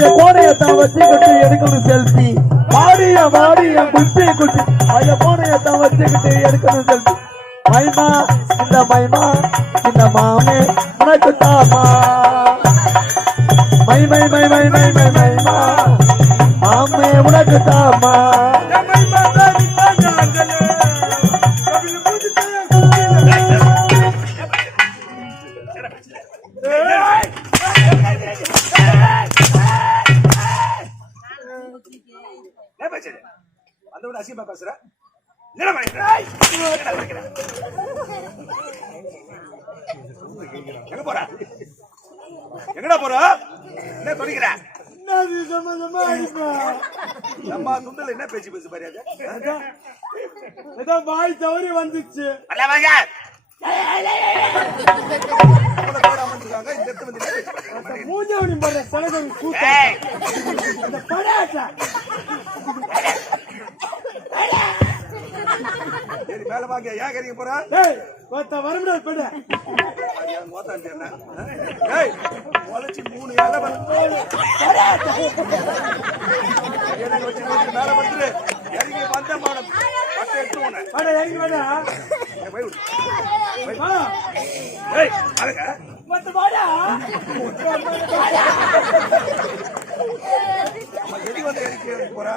என் தான் வச்சுக்கிட்டு எடுக்கணும் செல்ஃபி மாடிய மாடிய குட்டி குட்டி அந்த கோடையை வச்சுக்கிட்டு எடுக்கணும் செல்ஃபி மைமா இந்த மைமா இந்த மாமே உனக்கு தாமா? மை மை மை மை மை மை மைமா மாமே உனக்கு தாமா. பேசுற? எங்க போற? எங்கடா போற? என்ன தொடிக்கிற அம்மா துண்டல என்ன பேச்சு பேசு பாரு ஏதோ வாய் தவறி வந்துச்சு. அல்ல வாங்க. அவளை போட அமர்ந்திருக்காங்க இந்த இடத்துல வந்து என்ன பேச்சு பேசுற? பூஜை பண்ற சலகம் ஏய், படாட்டா. மேல வாங்க ஏன் கறிங்க போற ஏய் ஒருத்த வரமுடியாது பெண்ணு? ஏய், உழைச்சு மூணு வந்து எனக்கு மேல வந்துரு. இறங்கி வந்த மாடம். பட்டை எடுத்து. அட இறங்கி வேடா போய் அழகா. மத்த இறங்கி போற?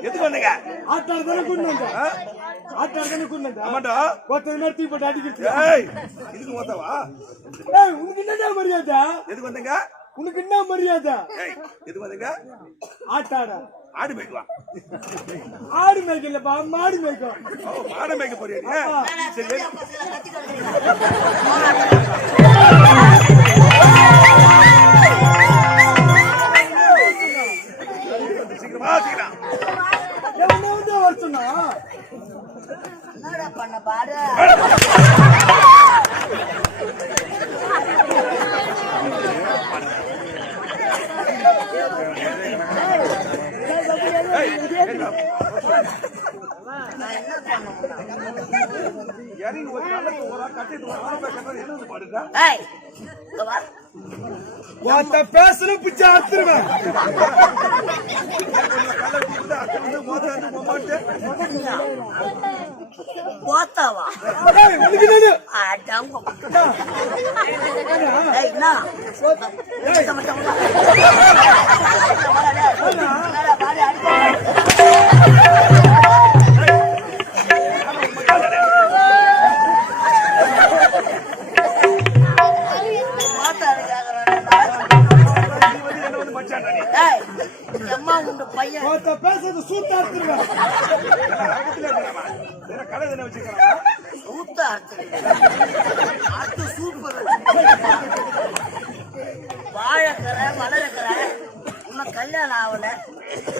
எதுக்கு வந்தீங்க? ஆட்டார் தானே கொண்டு வந்த ஆ? ஆட்டார் தானே கொண்டு வந்த ஆமாண்டா. ஒருத்தர் மாதிரி தூக்கி போட்டு அடிக்கிறது ஏய், இதுக்கு மொத்தவா? ஏய் உனக்கு என்னடா மரியாதை எதுக்கு வந்தீங்க? உனக்கு என்ன மரியாதை ஏய், எதுக்கு வந்தீங்க? ஆட்டாடா ஆடு மேய்க்கு வா. ஆடு மேய்க்கலப்பா மாடு மேய்க்கும் மாடை மேய்க்க? ஆமா. சரி, பேசணும் பிச்சை. போத்தாவா? என்ன? உண்டு பையன். ஒருத்த பேசுறது சூத்த அறுத்துருவேன் அகத்துல இருக்கிறாமா? வேற கடை தானே வச்சிருக்கானா? சூத்த அறுத்து அறுத்து சூப்பர் இன்னும் கல்யாணம் ஆகல.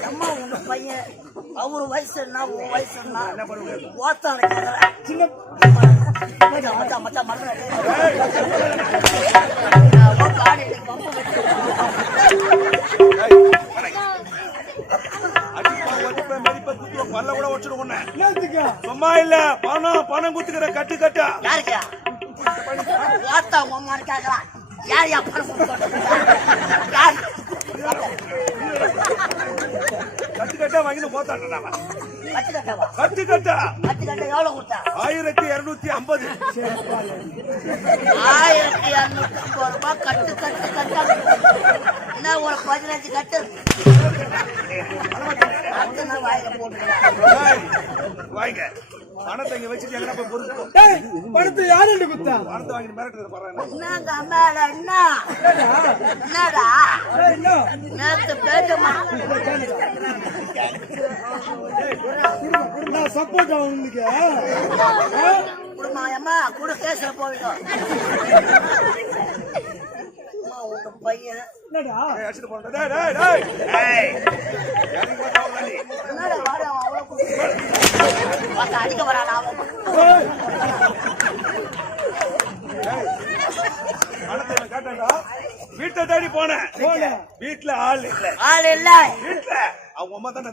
அம்மா உங்க பையன். அவரு வயசு என்ன உன் வயசு என்ன? ஓத்தான சின்ன மச்சான் மச்சான் மச்சான் ஒடிப்பா, மிதிப்பா, பல்ல கூட உடைச்சிடும் உன்னை. என்னத்துக்கு? சும்மா இல்ல பணம் பணம் குத்துக்கிற கட்டு கட்டா. யாருக்கா? ஓத்தா உம்மான்னு கேக்குறான். யார் யா பணம் யார்? கட்டு கட்டா வாங்கிட்டு போத்தாட்டா கட்டு கட்டா பத்து கட்ட எவ்வளவு கொடுத்தா? ஆயிரத்தி இருநூத்தி ஐம்பது. ஆயிரத்தி இரநூத்தி ஐம்பது ரூபாய் கட்டு கட்டு கட்டா. என்ன ஒரு பதினஞ்சு கட்டு? வாங்க. பணத்தை இங்க வச்சுட்டு எங்கடா போய் ஏய் பணத்தை யாரு என்று குத்தா பணத்தை வாங்கிட்டு மிரட்டுறது பாருங்க சப்போர்ட் ஆகும் கூட கேஸ்ல போயிடும். அம்மா உங்க பையன். என்னடா? அடிச்சிட்டு போறேன். டேய், டேய், டேய். ஏய், இறங்கி போட்டா அவ்வளவுதான் நீ. என்னடா வாடா அவ்வளவு பார்த்து அடிக்க வரானா அவன் ஏய் பணத்தை இவன் கேட்டான்டா. வீட்டை தேடி போனேன் போல வீட்டுல ஆள் இல்ல வீட்டுல அவங்க அம்மா தானே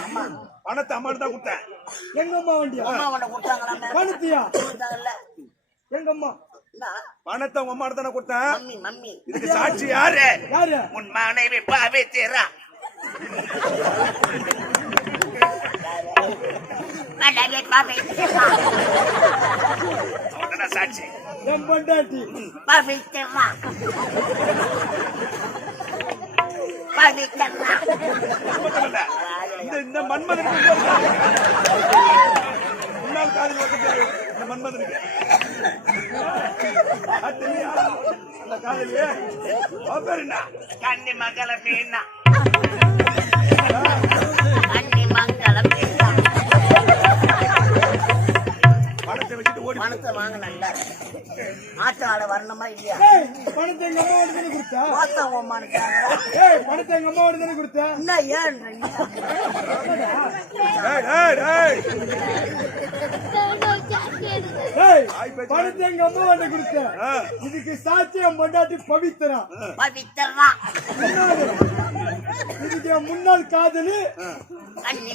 அம்மா அம்மா. பணத்தை அம்மாட்டு தான் கொடுத்தேன். எங்க அம்மா வண்டியா? அம்மா கொடுத்தாங்களா பணத்தியா? எங்க அம்மா? பணத்தை உங்க தானே கொடுத்தேன்? இதுக்கு சாட்சி யாரு? யாரு? உன் மனைவி பாவித்தீரா சாட்சி? என் பொண்டாட்டி. பாப்பி இந்த மன்மதனுக்கு முன்னாள் காதலி. வந்து இந்த மன்மதனுக்கு? அந்த காதலியே? கன்னி மங்கள மீனா. பணத்தை வாங்கினல்ல ஆட்டு ஆட வரணுமா இல்லையா? பணத்தை எங்க அம்மா தானே கொடுத்தா? மொத்த ஓமானுக்காங்க ஏய் பணத்தை எங்க அம்மா தானே கொடுத்தா? என்ன ஏன்றீங்க ஏய், ஏய், ஏய். ஏய் பணத்தை எங்க அம்மா தானே கொடுத்தா? ஆ, இதுக்கு சாட்சி என் பொண்டாட்டி பவித்ரா. பவித்தரா முன்னாள் இதுக்கு முன்னாள் காதலி? கன்னி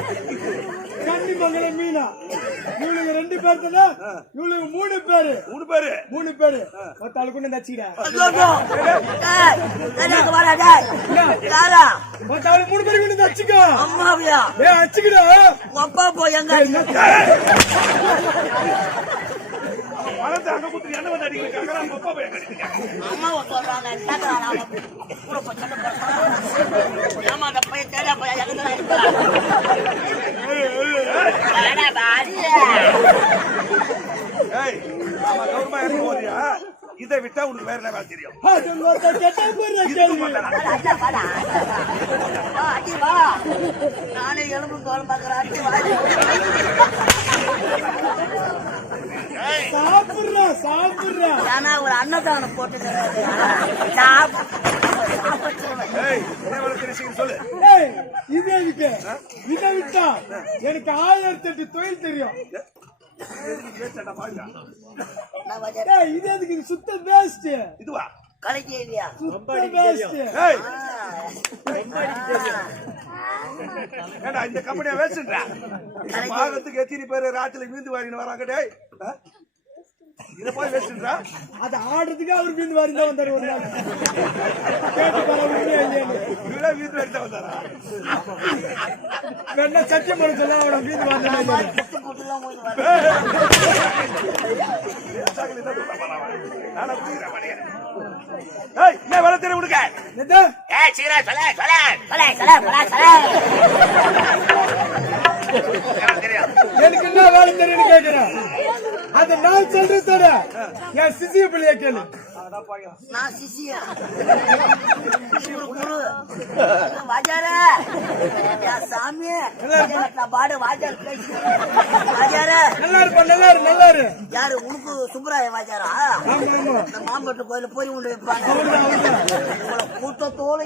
மங்களம் கன்னிமங்கல மீனா. இவளுக்கு ரெண்டு பேர் தானே இவளுக்கு மூணு பேரு. மூணு பேரு. மூணு பேரு. மத்த ஆளு கொண்டு தச்சிடா மத்த ஆளு மூணு பேரு கொண்டு தச்சுக்கோ அம்மாவியா. ஏ அச்சுக்கிடா. அப்பா போய் எங்க பணத்தை அங்க கொடுத்து என்ன வந்து அடிக்கிறீங்க? அவங்க அப்பா போய் எங்க அடிக்கிறீங்க அம்மாவை சொல்றாங்க கேட்கறான் அவன் கூட போய் சண்டை போடுறான் ஏமா அந்த பையன் தேடா போய்? எங்க இருக்கான் அட? பாடியா ஏய் ஆமா கௌரவமா இறங்க போறியா? இதை விட்டா உனக்கு வேற என்ன வேலை தெரியும். நானே எலும்பு தோல் பார்க்கறேன். ஆனா ஒரு அன்னதானம் போட்டு இது எதுக்கு? இதை விட்டா எனக்கு ஆயிரத்தி எட்டு தொழில் தெரியும். இது எதுக்கு? சுத்த வேஸ்ட் இதுவா? கலைக்கேவியா சுத்த வேஸ்ட் ஏய். ஏண்டா இந்த கம்பெனியை வேஸ்ட்ன்றா பாகத்துக்கு எத்தனை பேர் ராத்திரி மீந்து வாரின்னு வராங்க டேய்? இதை போய் வேஸ்ட்ன்றா அது ஆடுறதுக்கு அவர் மீந்து வாரி தான் வந்தாரு ஒரு நாள். கேட்டு பாரு உண்மையா இல்லையான்னு இவரே மீந்து வாரி தான் வந்தாரா? வேணா சத்தியம் பண்ண சொல்ல அவனை மீந்து வாரி குத்து என்ன வேலை தெரியும் எனக்கு தெரியும் என்ன வேலை தெரியும்னு கேக்குறேன். அது நான் சொல்றதோட என் சிசிய பிள்ளைய கேளு. நான் சிசியா. வாஜார. சாமி நான் பாடு வாஜார் வாஜார. நல்லா இருப்பா நல்லா இரு நல்லா இரு. யாரு உனக்கு சுப்பராய வாஜாரா? இந்த மாம்பட்டு கோயில போய் உண்டு வைப்பாங்க. கூட்டத்தோட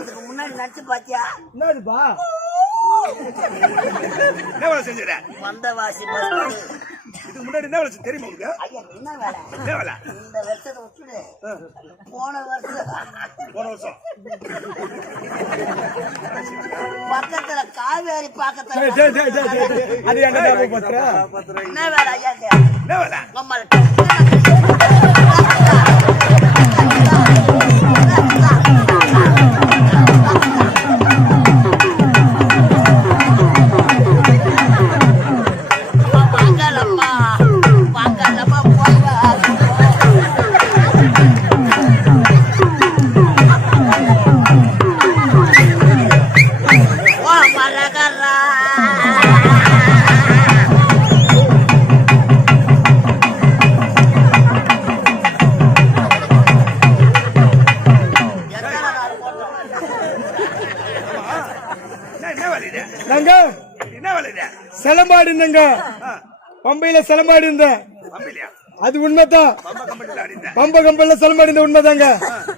இதுக்கு முன்னாடி நடிச்சு பாத்தியா? என்னதுப்பா? என்ன வேலை செஞ்சுற. இதுக்கு முன்னாடி என்ன வேலை தெரியுமா ஐயா என்ன வேலை? என்ன வேலை? இந்த வருஷத்தை விட்டுடு. போன வருஷம். போன வருஷம். பக்கத்துல காவேரி பக்கத்துல என்ன வேலை ஐயா? என்ன வேலை? நம்மள நாங்க சிலம்பாடு இருந்தங்க பம்பையில சிலம்பாடு இருந்தேன் அது உண்மைதான். பம்ப கம்பெனில சிலம்பாடு இருந்த உண்மைதாங்க.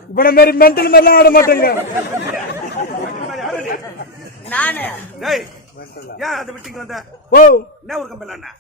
இப்ப நம்ம மாதிரி மென்டல் மாதிரிலாம் ஆட மாட்டேங்க. ஏன் அதை விட்டுங்க வந்த? ஓ. என்ன ஒரு கம்பெனி அண்ணா